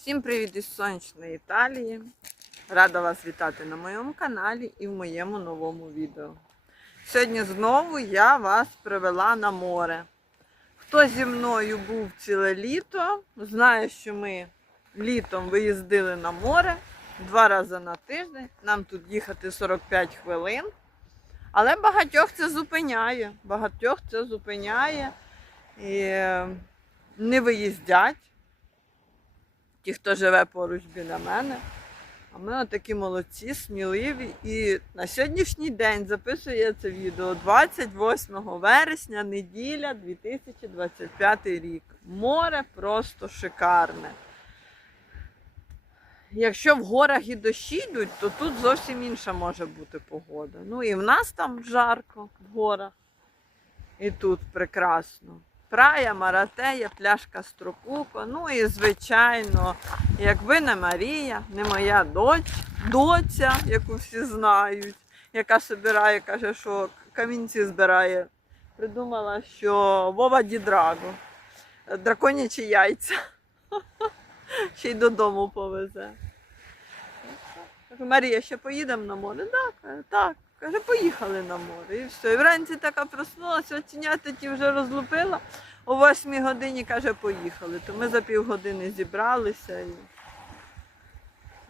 Всім привіт із сонячної Італії. Рада вас вітати на моєму каналі і в моєму новому відео. Сьогодні знову я вас привела на море. Хто зі мною був ціле літо, знає, що ми літом виїздили на море два рази на тиждень. Нам тут їхати 45 хвилин. Але багатьох це зупиняє. Багатьох це зупиняє і е, не виїздять ті, хто живе поруч біля мене. А ми такі молодці, сміливі. І на сьогоднішній день записую я це відео 28 вересня, неділя 2025 рік. Море просто шикарне. Якщо в горах і дощі йдуть, то тут зовсім інша може бути погода. Ну і в нас там жарко в горах. І тут прекрасно. Прая, Маратея, пляшка Стропуко. Ну і, звичайно, якби не Марія, не моя доч, доця, яку всі знають, яка збирає, каже, що камінці збирає. Придумала, що Вова Дідраго. драконячі яйця. Ще й додому повезе. Марія, ще поїдемо на море? Так, так. Каже, поїхали на море. І все. І вранці така проснулася, оціняти ті вже розлупила. О восьмій годині каже, поїхали. То ми за півгодини зібралися. І...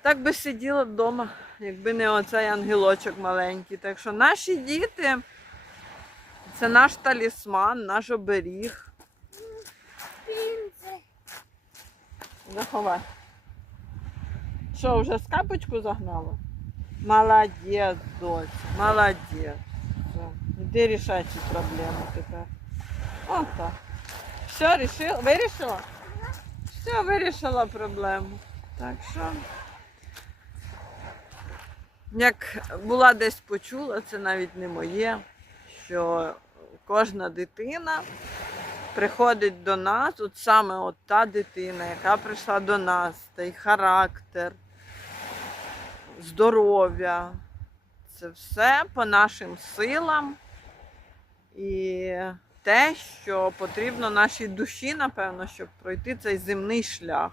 Так би сиділа вдома, якби не оцей ангелочок маленький. Так що наші діти це наш талісман, наш оберіг. Заховай. Що, вже скапочку загнала? Молодець, доця, молодець. Іди рішай ці проблеми тепер. О, так. Все, рішила? Вирішила? Все, вирішила проблему. Так що. Як була десь почула, це навіть не моє, що кожна дитина приходить до нас, от саме от та дитина, яка прийшла до нас, той характер, здоров'я. Це все по нашим силам і те, що потрібно нашій душі, напевно, щоб пройти цей земний шлях.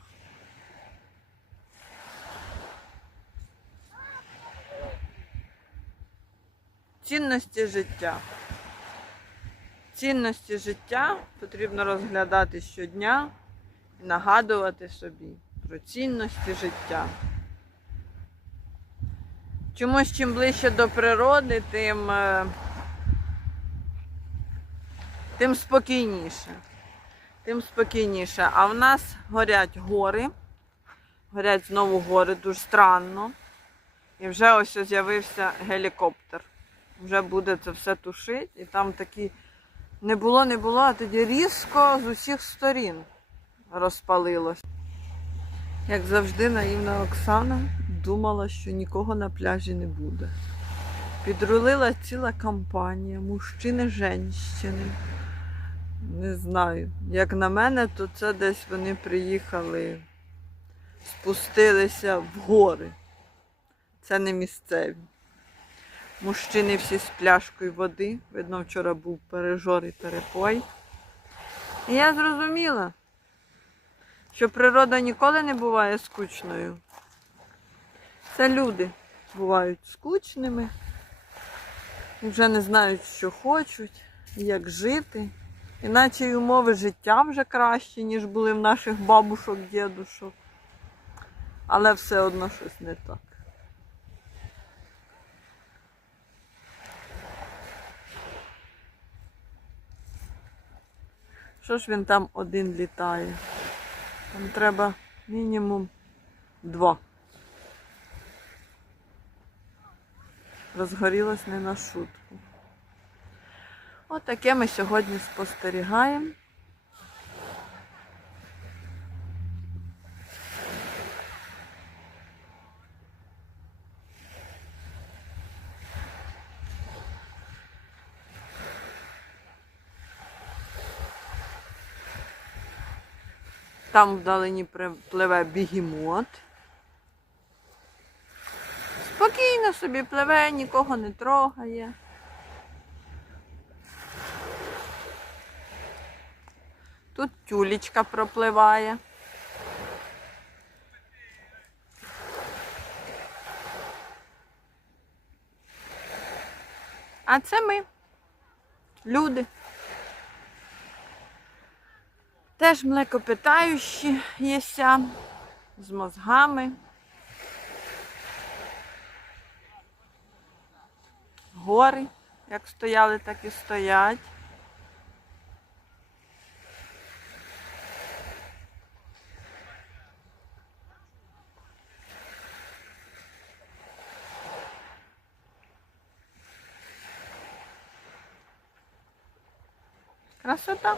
Цінності життя. Цінності життя потрібно розглядати щодня і нагадувати собі про цінності життя. Чомусь чим ближче до природи, тим, е, тим спокійніше. Тим спокійніше. А в нас горять гори. Горять знову гори дуже странно. І вже ось з'явився гелікоптер. Вже буде це все тушити. І там такі не було, не було, а тоді різко з усіх сторін розпалилось. Як завжди, наївна Оксана думала, що нікого на пляжі не буде. Підрулила ціла компанія, мужчини, женщини. Не знаю. Як на мене, то це десь вони приїхали, спустилися в гори. Це не місцеві. Мужчини всі з пляшкою води. Видно, вчора був пережор і перепой. І я зрозуміла, що природа ніколи не буває скучною. Це люди бувають скучними і вже не знають, що хочуть, як жити. Іначе й умови життя вже кращі, ніж були в наших бабушок, дідушок. Але все одно щось не так. Що ж він там один літає? Там треба мінімум два. Розгорілось не на шутку. Отаке ми сьогодні спостерігаємо. Там вдалині пливе бігемот. Спокійно собі пливе, нікого не трогає. Тут тюлечка пропливає. А це ми, люди. Теж млекопитаючі єся з мозгами. Гори, як стояли, так і стоять. Красота.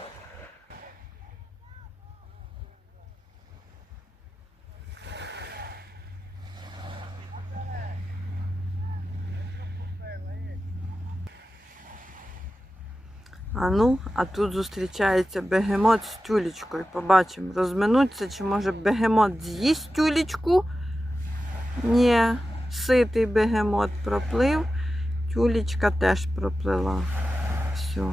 А ну, а тут зустрічається бегемот з тюлечкою. Побачимо, розминуться, чи може бегемот з'їсть тюлечку. Ні, ситий бегемот проплив, тюлечка теж проплила. Все.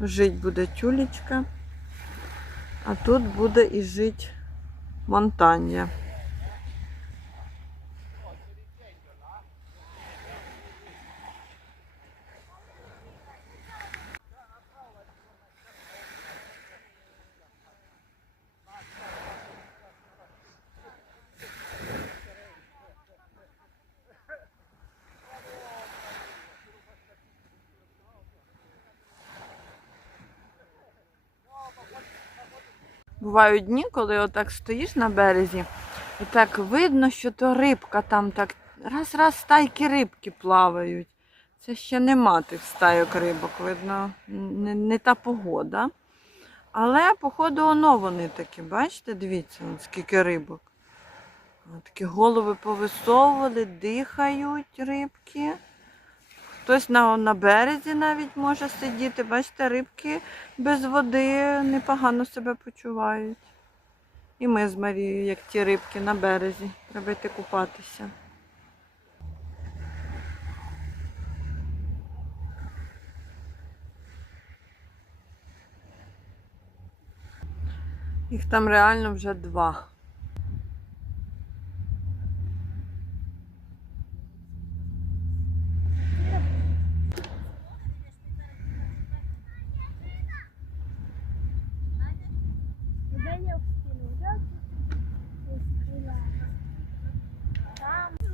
Жить буде тюлечка. А тут буде і жити монтання. Бувають дні, коли отак стоїш на березі, і так видно, що то рибка там так раз-раз стайки рибки плавають. Це ще нема тих стайок рибок, видно, не, не та погода. Але, походу, оно вони такі, бачите, дивіться, скільки рибок. Такі голови повисовували, дихають рибки. Хтось на, на березі навіть може сидіти. Бачите, рибки без води непогано себе почувають. І ми з Марією, як ті рибки на березі. Треба йти купатися. Їх там реально вже два.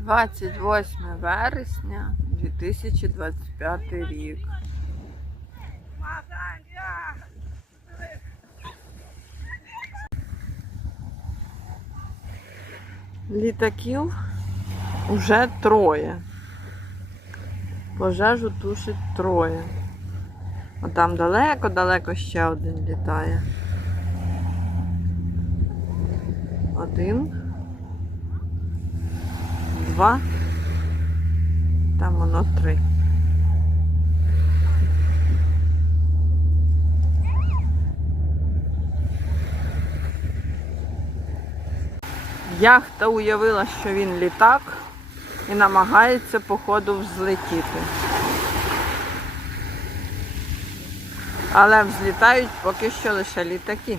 28 вересня 2025 рік. Літаків вже троє. Пожежу тушить троє. А там далеко-далеко ще один літає. Один. Два. Там воно три. Яхта уявила, що він літак і намагається по ходу взлетіти. Але взлітають поки що лише літаки.